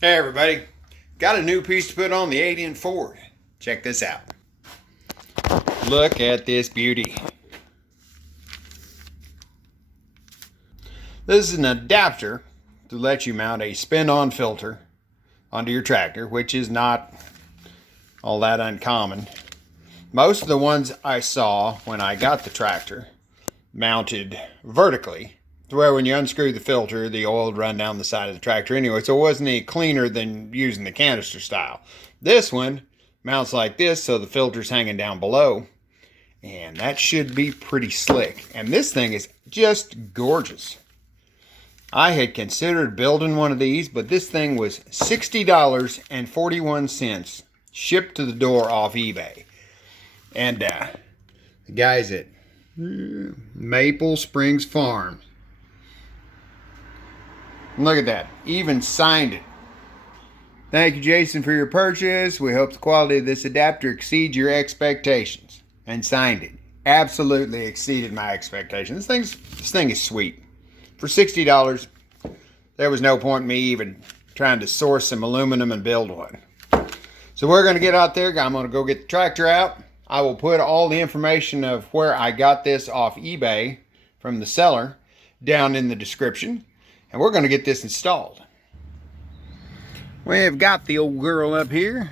Hey everybody, got a new piece to put on the 8-inch Ford. Check this out. Look at this beauty. This is an adapter to let you mount a spin-on filter onto your tractor, which is not all that uncommon. Most of the ones I saw when I got the tractor mounted vertically, to where when you unscrew the filter, the oil would run down the side of the tractor anyway, so it wasn't any cleaner than using the canister style. This one mounts like this, so the filter's hanging down below, and that should be pretty slick. And this thing is just gorgeous. I had considered building one of these, but this thing was $60.41 shipped to the door off eBay. And the guys at Maple Springs Farms, look at that, even signed it. Thank you, Jason, for your purchase. We hope the quality of this adapter exceeds your expectations. And signed it. Absolutely exceeded my expectations. This thing is sweet. For $60, there was no point in me even trying to source some aluminum and build one. So we're going to get out there. I'm going to go get the tractor out. I will put all the information of where I got this off eBay from the seller down in the description. And we're going to get this installed. We've got the old girl up here.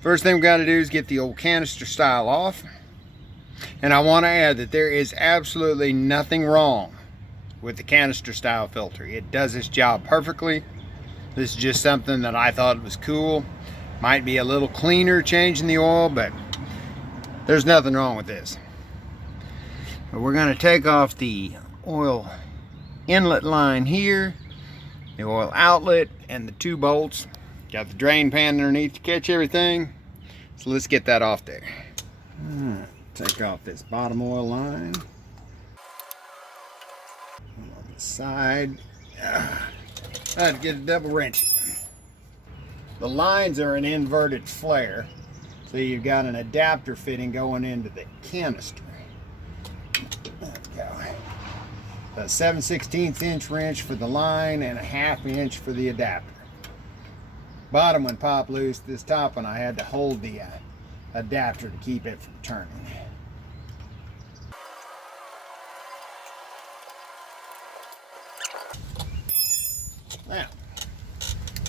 First thing we've got to do is get the old canister style off. And I want to add that there is absolutely nothing wrong with the canister style filter. It does its job perfectly. This is just something that I thought was cool. Might be a little cleaner changing the oil, but there's nothing wrong with this. But we're going to take off the oil inlet line here, the oil outlet, and the two bolts. Got the drain pan underneath to catch everything. So let's get that off there. Take off this bottom oil line. On the side. I had to get a double wrench. The lines are an inverted flare, so you've got an adapter fitting going into the canister. There we go. A 7/16 inch wrench for the line and a 1/2 inch for the adapter. Bottom one popped loose. This top one I had to hold the adapter to keep it from turning. Now,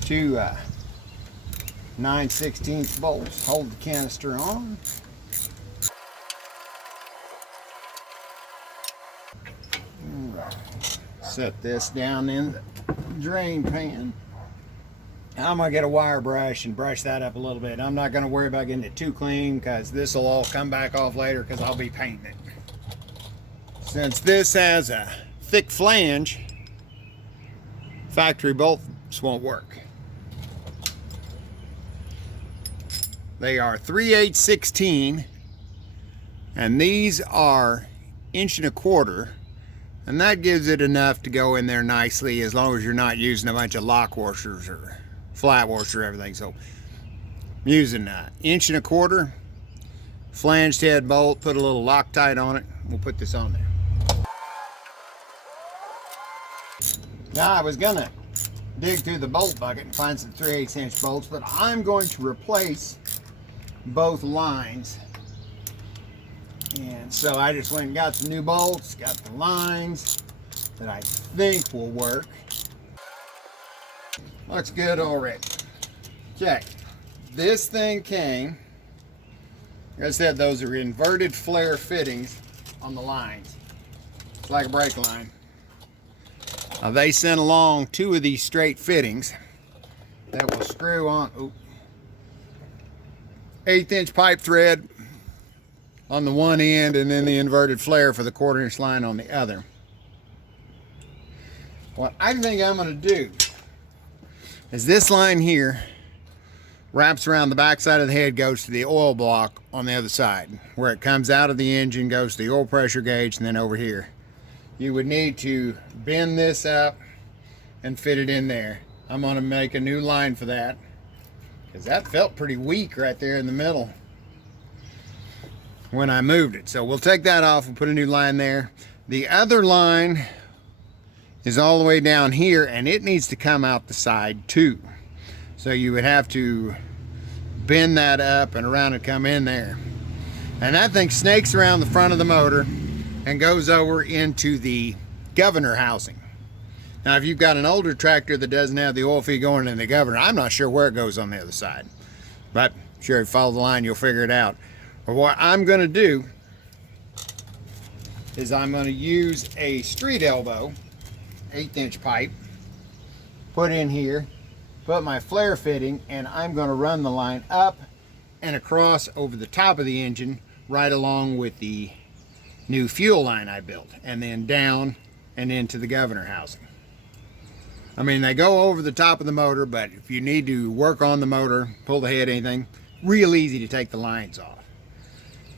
two 9/16 bolts hold the canister on. Set this down in the drain pan. I'm going to get a wire brush and brush that up a little bit. I'm not going to worry about getting it too clean because this will all come back off later because I'll be painting it. Since this has a thick flange, factory bolts won't work. They are 3/8/16 and these are 1.25 inches. And that gives it enough to go in there nicely as long as you're not using a bunch of lock washers or flat washer or everything. So I'm using 1.25 inch flanged head bolt, put a little Loctite on it. We'll put this on there. Now I was gonna dig through the bolt bucket and find some 3/8 inch bolts, but I'm going to replace both lines. And so I just went and got the new bolts, got the lines that I think will work. Looks good already. Okay, this thing came, like I said, those are inverted flare fittings on the lines. It's like a brake line. Now they sent along 2 of these straight fittings that will screw on 1/8 inch pipe thread on the one end and then the inverted flare for the 1/4 inch line on the other. What I think I'm going to do is this line here wraps around the back side of the head, goes to the oil block on the other side. Where it comes out of the engine goes to the oil pressure gauge, and then over here. You would need to bend this up and fit it in there. I'm going to make a new line for that because that felt pretty weak right there in the middle when I moved it. So we'll take that off and put a new line there. The other line is all the way down here and it needs to come out the side too. So you would have to bend that up and around and come in there. And that thing snakes around the front of the motor and goes over into the governor housing. Now, if you've got an older tractor that doesn't have the oil feed going in the governor, I'm not sure where it goes on the other side. But sure, if you follow the line, you'll figure it out. But what I'm going to do is I'm going to use a street elbow, 1/8" pipe, put in here, put my flare fitting, and I'm going to run the line up and across over the top of the engine right along with the new fuel line I built, and then down and into the governor housing. I mean, they go over the top of the motor, but if you need to work on the motor, pull the head, anything, real easy to take the lines off.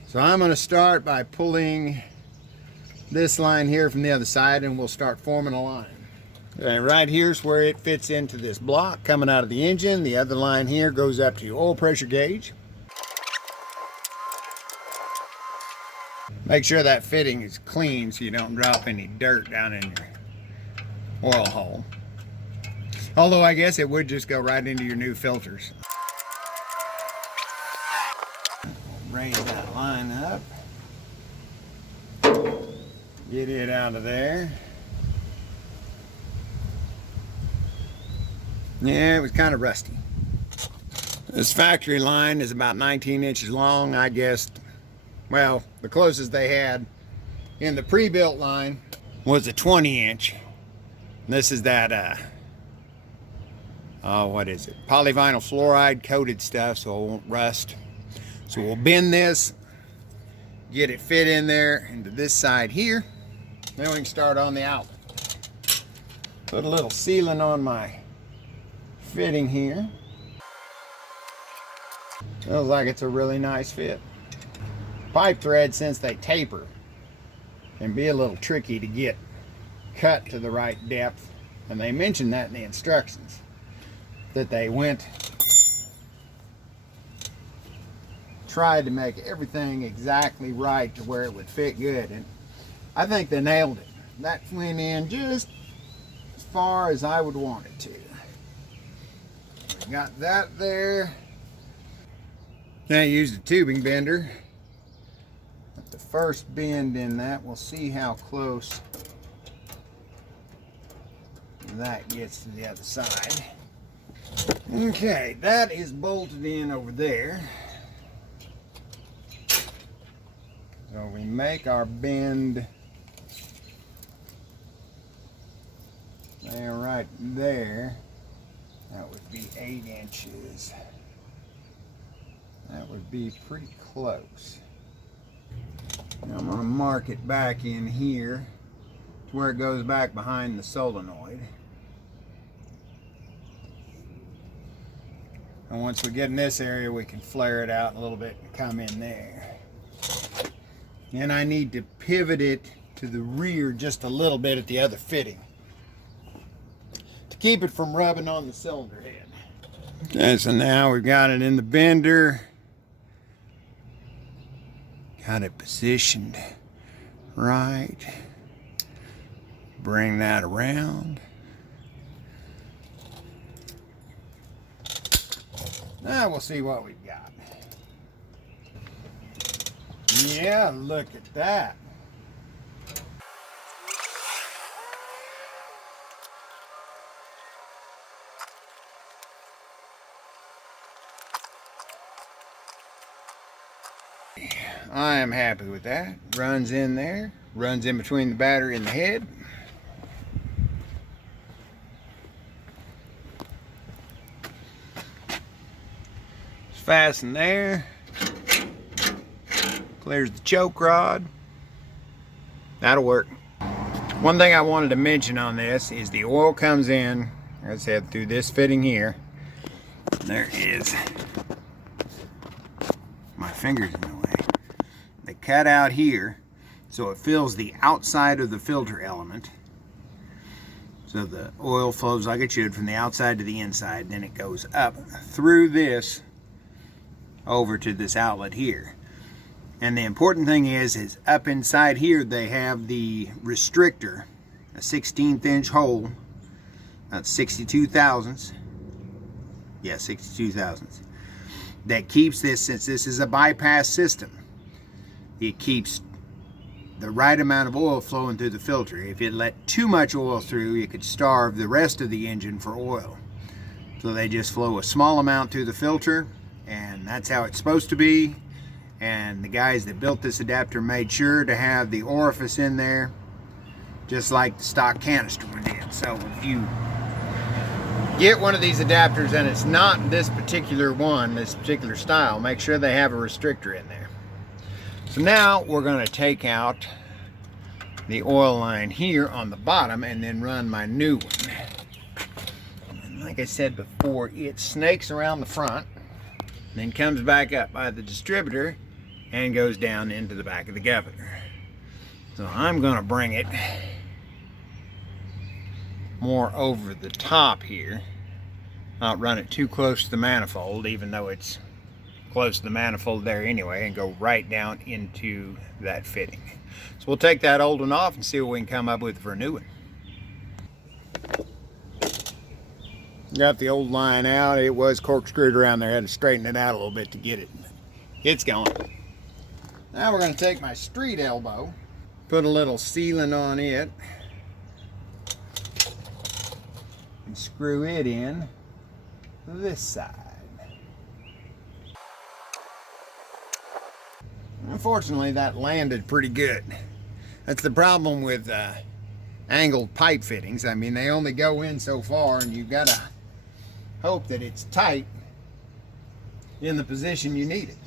So I'm going to start by pulling this line here from the other side, and we'll start forming a line. Okay, right here's where it fits into this block coming out of the engine. The other line here goes up to your oil pressure gauge. Make sure that fitting is clean so you don't drop any dirt down in your oil hole. Although I guess it would just go right into your new filters. Raise that line up. Get it out of there. Yeah, it was kind of rusty. This factory line is about 19 inches long. I guessed, well, the closest they had in the pre-built line was a 20-inch. This is that, what is it? Polyvinyl fluoride coated stuff so it won't rust. So we'll bend this, get it fit in there into this side here. Then we can start on the outlet. Put a little sealant on my fitting here. Feels like it's a really nice fit. Pipe thread, since they taper, can be a little tricky to get cut to the right depth, and they mentioned that in the instructions, that they tried to make everything exactly right to where it would fit good, and I think they nailed it. That went in just as far as I would want it to. Got that there. Now I used a tubing bender. At the first bend in that, we'll see how close that gets to the other side. Okay, that is bolted in over there. So we make our bend there, right there. That would be 8 inches. That would be pretty close. Now I'm going to mark it back in here to where it goes back behind the solenoid. And once we get in this area, we can flare it out a little bit and come in there. And I need to pivot it to the rear just a little bit at the other fitting to keep it from rubbing on the cylinder head. Okay, so now we've got it in the bender. Got it positioned right. Bring that around. Now we'll see what we've got. Yeah, look at that. I am happy with that. Runs in there, runs in between the battery and the head. It's fastened there. Clears the choke rod. That'll work. One thing I wanted to mention on this is the oil comes in, like I said, through this fitting here. There is, my finger's in the way. They cut out here so it fills the outside of the filter element. So the oil flows like it should from the outside to the inside. Then it goes up through this over to this outlet here. And the important thing is up inside here they have the restrictor, a 16th inch hole, that's 62 thousandths. Yeah, 62 thousandths. That keeps this, since this is a bypass system, it keeps the right amount of oil flowing through the filter. If it let too much oil through, it could starve the rest of the engine for oil. So they just flow a small amount through the filter, and that's how it's supposed to be. And the guys that built this adapter made sure to have the orifice in there, just like the stock canister one did. So if you get one of these adapters and it's not this particular one, this particular style, make sure they have a restrictor in there. So now we're going to take out the oil line here on the bottom and then run my new one. And like I said before, it snakes around the front, then comes back up by the distributor and goes down into the back of the governor. So I'm going to bring it more over the top here, not run it too close to the manifold, even though it's close to the manifold there anyway, and go right down into that fitting. So we'll take that old one off and see what we can come up with for a new one. Got the old line out. It was corkscrewed around there. I had to straighten it out a little bit to get it. It's gone. Now we're going to take my street elbow, put a little sealant on it, and screw it in this side. Unfortunately, that landed pretty good. That's the problem with angled pipe fittings. I mean, they only go in so far, and you've got to hope that it's tight in the position you need it.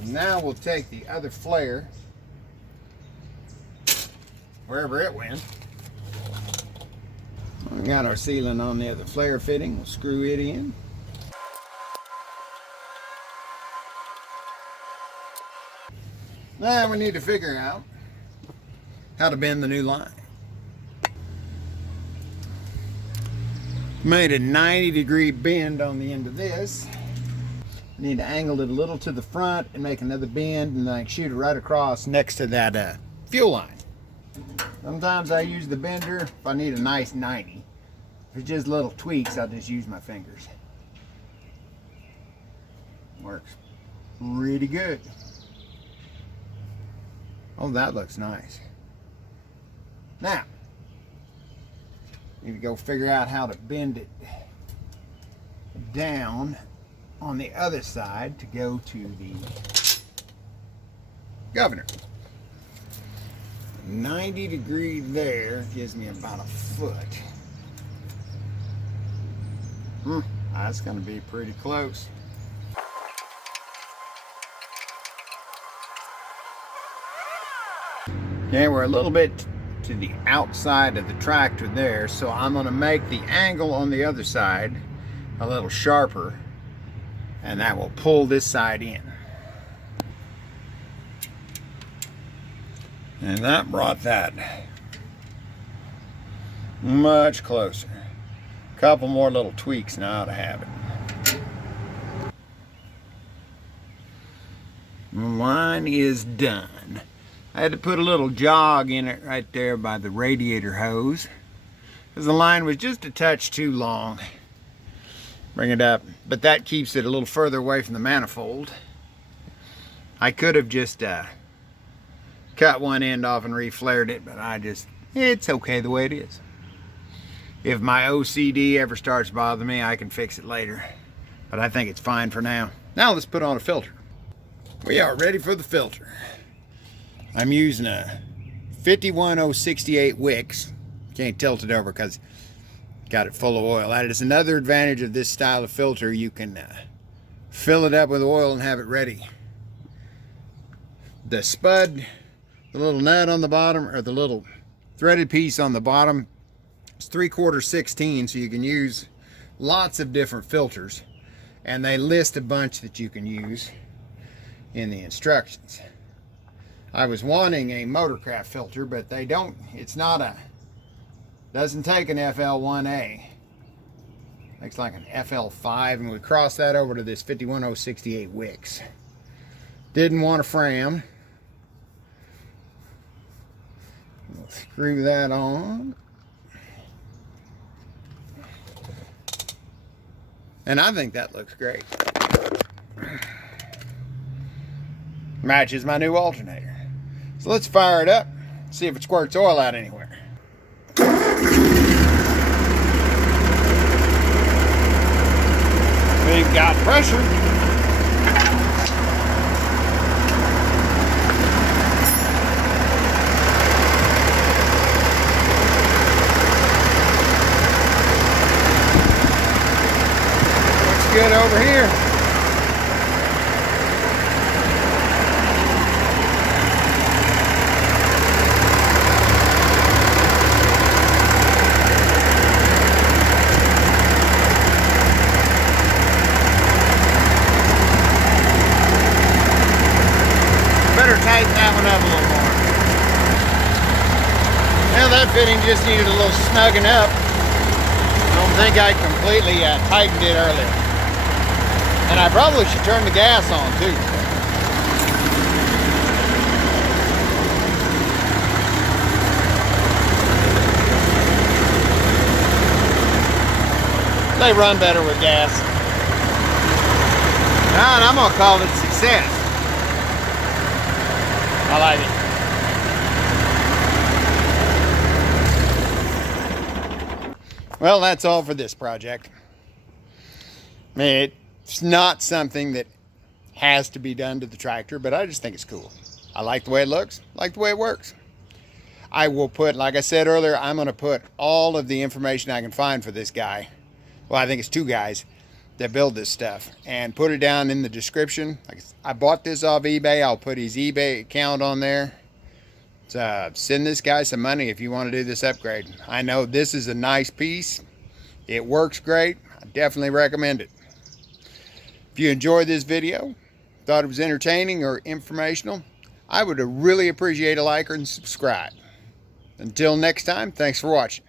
And now we'll take the other flare, wherever it went. We got our sealant on the other flare fitting. We'll screw it in. Now we need to figure out how to bend the new line. Made a 90-degree bend on the end of this. Need to angle it a little to the front and make another bend, and then shoot it right across next to that fuel line. Sometimes I use the bender if I need a nice 90. If it's just little tweaks, I'll just use my fingers. Works pretty good. Oh, that looks nice. Now, need to go figure out how to bend it down on the other side to go to the governor. 90-degree there gives me about a foot. That's going to be pretty close. Okay, we're a little bit to the outside of the tractor there, so I'm going to make the angle on the other side a little sharper, and that will pull this side in. And that brought that much closer. A couple more little tweaks now to have it. The line is done. I had to put a little jog in it right there by the radiator hose because the line was just a touch too long. Bring it up, but that keeps it a little further away from the manifold. I could have just cut one end off and reflared it, but it's okay the way it is. If my OCD ever starts bothering me, I can fix it later, but I think it's fine for now. Now let's put on a filter. We are ready for the filter. I'm using a 51068 Wix. Can't tilt it over because got it full of oil. That is another advantage of this style of filter. You can fill it up with oil and have it ready. The spud, the little nut on the bottom, or the little threaded piece on the bottom, it's 3/4 16, so you can use lots of different filters, and they list a bunch that you can use in the instructions. I was wanting a Motorcraft filter, but they don't, doesn't take an FL1A. Looks like an FL5, and we crossed that over to this 51068 Wix. Didn't want a Fram. We'll screw that on. And I think that looks great. Matches my new alternator. So let's fire it up, see if it squirts oil out anywhere. We've got pressure. Looks good over here. Tighten that one up a little more. Well, that fitting just needed a little snugging up. I don't think I completely tightened it earlier. And I probably should turn the gas on too. They run better with gas. And I'm gonna call it a success. I like it. Well, that's all for this project. I mean, it's not something that has to be done to the tractor, but I just think it's cool. I like the way it looks, like the way it works. I will put, like I said earlier, I'm going to put all of the information I can find for this guy. Well, I think it's two guys that build this stuff, and put it down in the description. I bought this off eBay. I'll put his eBay account on there. So send this guy some money if you want to do this upgrade. I know this is a nice piece. It works great. I definitely recommend it. If you enjoyed this video, thought it was entertaining or informational, I would really appreciate a like and subscribe. Until next time, thanks for watching.